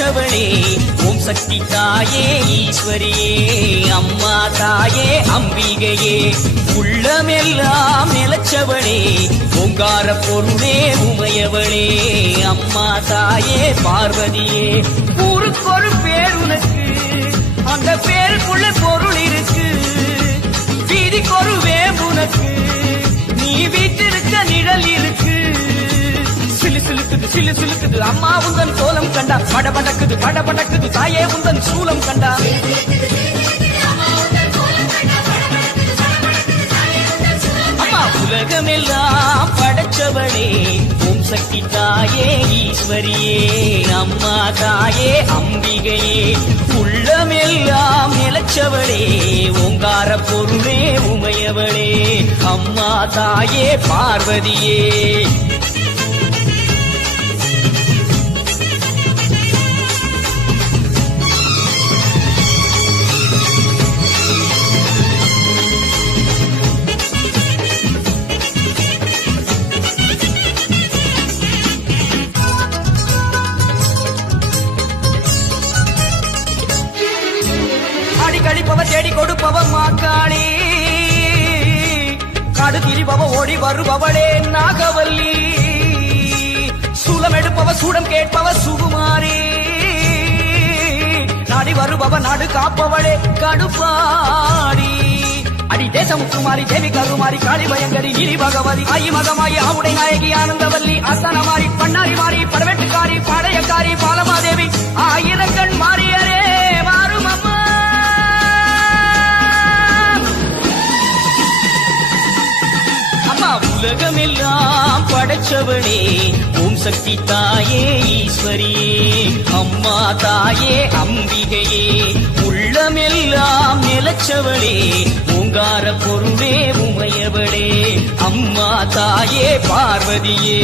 படைச்சவளே ஓம் சக்தி தாயே ஈஸ்வரியே அம்மா தாயே அம்பிகையே உள்ளமெல்லாம் நிலச்சவளே ஓங்கார பொருளே உமையவளே அம்மா தாயே பார்வதியே ஊருக்கொரு பேர் உனக்கு அந்த பேருக்குள்ள பொருள் இருக்கு வீதிக்கொரு வேம்புனக்கு நீ வீட்டிருக்க நிழல் இருக்கு சிலு சிலுக்குது அம்மா உந்தன் கோலம் கண்டா படபடக்குது தாயே உந்தன் சூலம் கண்டா அம்மா உலகமெல்லாம் படைச்சவளே ஓம் சக்தி தாயே ஈஸ்வரியே அம்மா தாயே அம்பிகையே உள்ளமெல்லாம் நிலச்சவளே ஓங்கார பொருளே உமையவளே அம்மா தாயே பார்வதியே கழிப்பவ தேடி கொடுப்பவ மாக்காளி காடு திரிபவ ஓடி வருபவளே நாகவல்லி சூலம் எடுப்பவ சூடம் கேட்பவ சுகுமாரி நாடி வருபவ நாடு காப்பவளே கடுப்பாடி அடி தேசமுத்துமாரி தேவி கருமாரி காளி பயங்கரி நீலி பகவதி ஆயி மகமாயி ஆவுடை நாயகி ஆனந்தவல்லி அசனமாரி பண்ணாரி மாறி பரவெட்டுக்காரி பாளையக்காரி பாலமாதேவி ஆயிரக்கண் மாறியரே மாறும் அம்மா உலகமெல்லாம் படைச்சவளே ஓம் சக்தி தாயே ஈஸ்வரியே அம்மா தாயே அம்பிகையே உள்ளமெல்லாம் நிலச்சவளே ஓங்கார பொருளே உமையவளே அம்மா தாயே பார்வதியே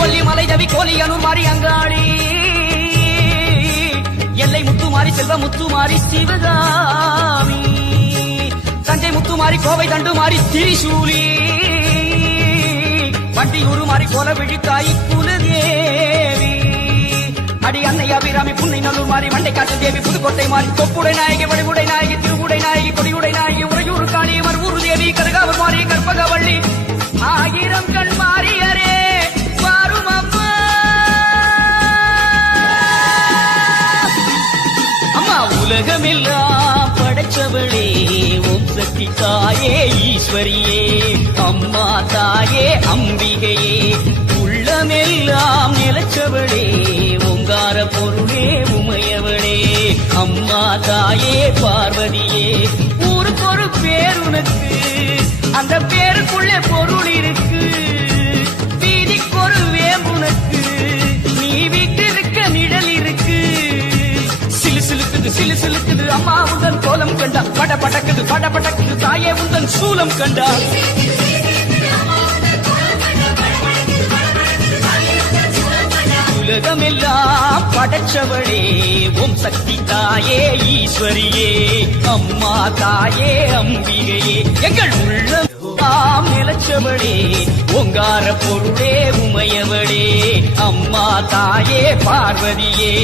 கொல்லிமலை ரவி கோலியனூர் மாறி அங்காளி எல்லை முத்துமாரி செல்வ முத்துமாரி சிவகாமி தஞ்சை முத்துமாரி கோவை தண்டுமாரி திரிசூலி வண்டியூரு மாறி கோல விழித்தாய் குலதேவி அடி அன்னை அபிராமி புன்னை நல்லூர் மாறி மண்டை காட்டு தேவி புதுக்கோட்டை மாறி தொப்புடை நாயகி வடிவுடை நாயகி திருவுடை நாயகி கொடியுடை நாயகி உறையூர் காளி மறுவூர் தேவி கருகாவூர் மாறி கற்பகவள்ளி ஆயிரம் கண் மாறியரே உலகமெல்லாம் படைச்சவளே ஓம் சக்தி தாயே ஈஸ்வரியே அம்மா தாயே அம்பிகையே உள்ளமெல்லாம் நிலச்சவளே ஓங்கார பொருளே உமையவளே அம்மா தாயே பார்வதியே ஊருக்கொரு பேர் உனக்கு அந்த பேருக்குள்ள பொருள் இருக்கு வீதிக்கொரு வேம்புனக்கு நீ வீட்டிருக்க நிழல் இருக்கு சிலு சிலுக்குது அம்மா உந்தன் கோலம் கண்டா படபடக்குது தாயே உந்தன் சூலம் கண்டா உலகமெல்லாம் படைச்சவளே ஓம் சக்தி தாயே ஈஸ்வரியே அம்மா தாயே அம்பிகையே எங்கள் உள்ளம் நிலச்சவளே ஓங்கார பொருளே உமையவளே அம்மா தாயே பார்வதியே